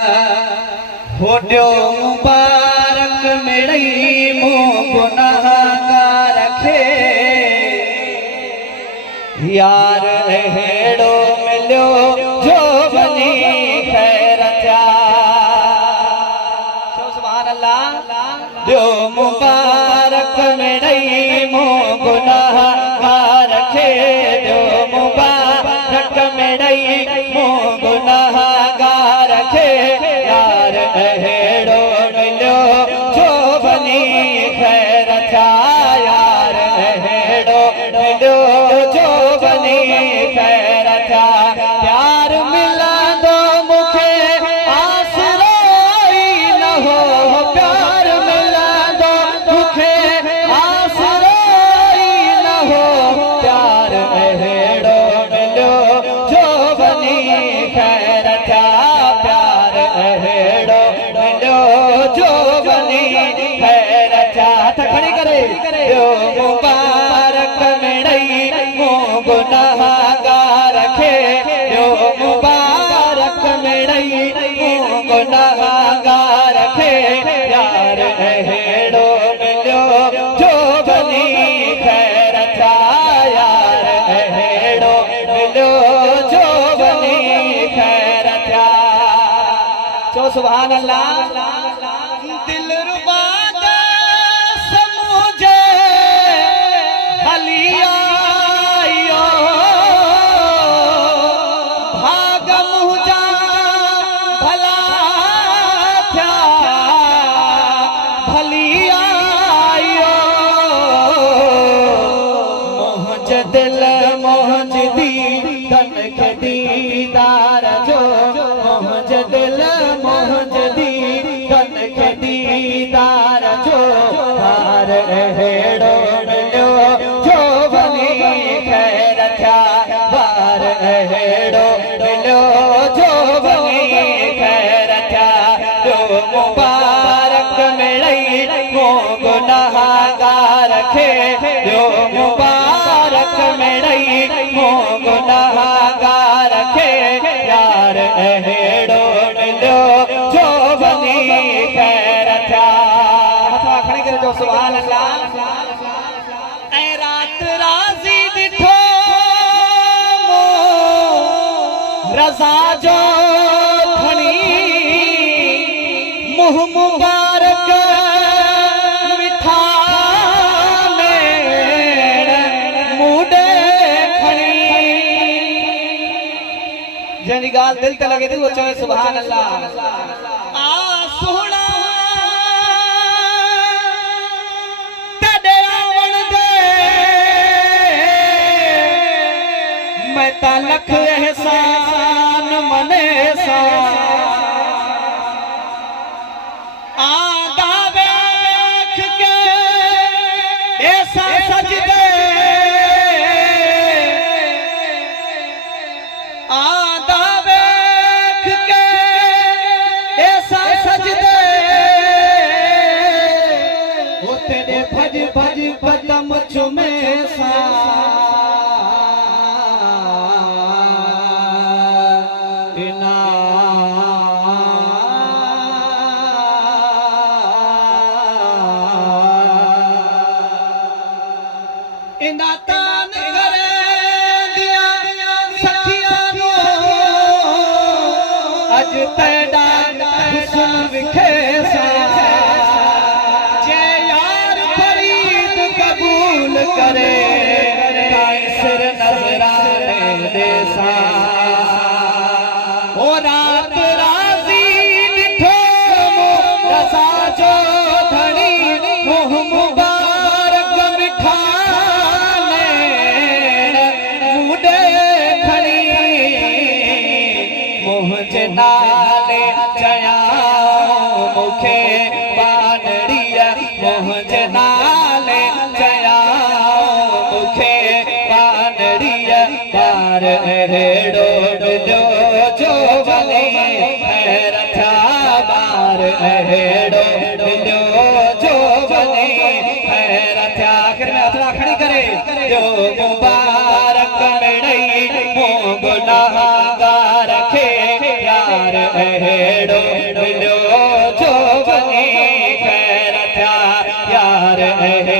होड्यो मुबारक मिड़ई मो गुनाहगार खे यार हेड़ो मिलियो जो बनी खैर थिया। सुभान अल्लाह। ॾियो मुबारक मिड़ई मो गुनाहगार खे ॾियो मुबारक मिड़ई मो गुनाहगार खे यार हेड़ो मिलियो जो बनी खैर थिया। यार हेड़ो मिलियो जो बनी खैर थिया। प्यार मिलंदो मूंखे आसरो ई न हो प्यार मिलंदो मूंखे आसरो ई न हो प्यार हेड़ो मिलियो जो बनी खैर थिया। प्यार हेड़ो मिलियो जो बनी खैर थिया। हथ खड़ी करे ॾियो मुबारक मिड़ई मो गुनाहगार खे ॾियो मुबारक मिड़ई मो गुनाहगार खे यार हेड़ो मिलियो जो बनी खैर थिया। यार हेड़ो मिलियो जो बनी खैर थिया। चो सुभान अल्लाह। दिलरुबा समूझे हलिया भाग मुझा भला थिया भलिया मोहज दिल मोहज दी तन के दीदार जो मोहज दिल मोहज दी तन के दीदार जो यार हेड़ो मिलियो जो बनी खैर थिया। यार हेड़ो मिलियो जो बनी खैर थिया। ॾियो मुबारक मिड़ई मो गुनाहगार खे ॾियो मुबारक मिड़ई मो गुनाहगार खे यार हेड़ो मिलियो जो बनी खैर थिया। हथ खड़ी करे जो सुभान अल्लाह। ऐं रात राज़ी ॾिठो मो रज़ा जो खणी मुंहुं मुबारक मिठा में मूडे खणी जंहिंजी ॻाल्हि दिलि ते लॻे थी उहो चवे सुभान अल्लाह। आ सोहणा मैं ता लख एहसान मने सा आदा वेख के ऐसा सजदे आदा वेख के ऐसा सजदे वो तेरे भज भज कदम चुमे सा दातान करे दिया सखिया नो अज तेरा हुस्न विखे सा जे यार फरीद कबूल करे काए सिर नजराने दे सा। ओ रात राज़ी ॾिठो मो रज़ा जो धणी मोह मुबारक मिठा मुझे नाले चयाऊं मुखे बानड़िया मुझे नाले चयाऊं मुखे बानड़िया यार हेड़ो मिलियो जो बनी खैर थिया। बार हेड़ो मिलियो जो बनी खैर थिया। हथड़ा खड़ी करे ॾियो मुबारक मिड़ई मो गुनाहगार खे यार हेड़ो है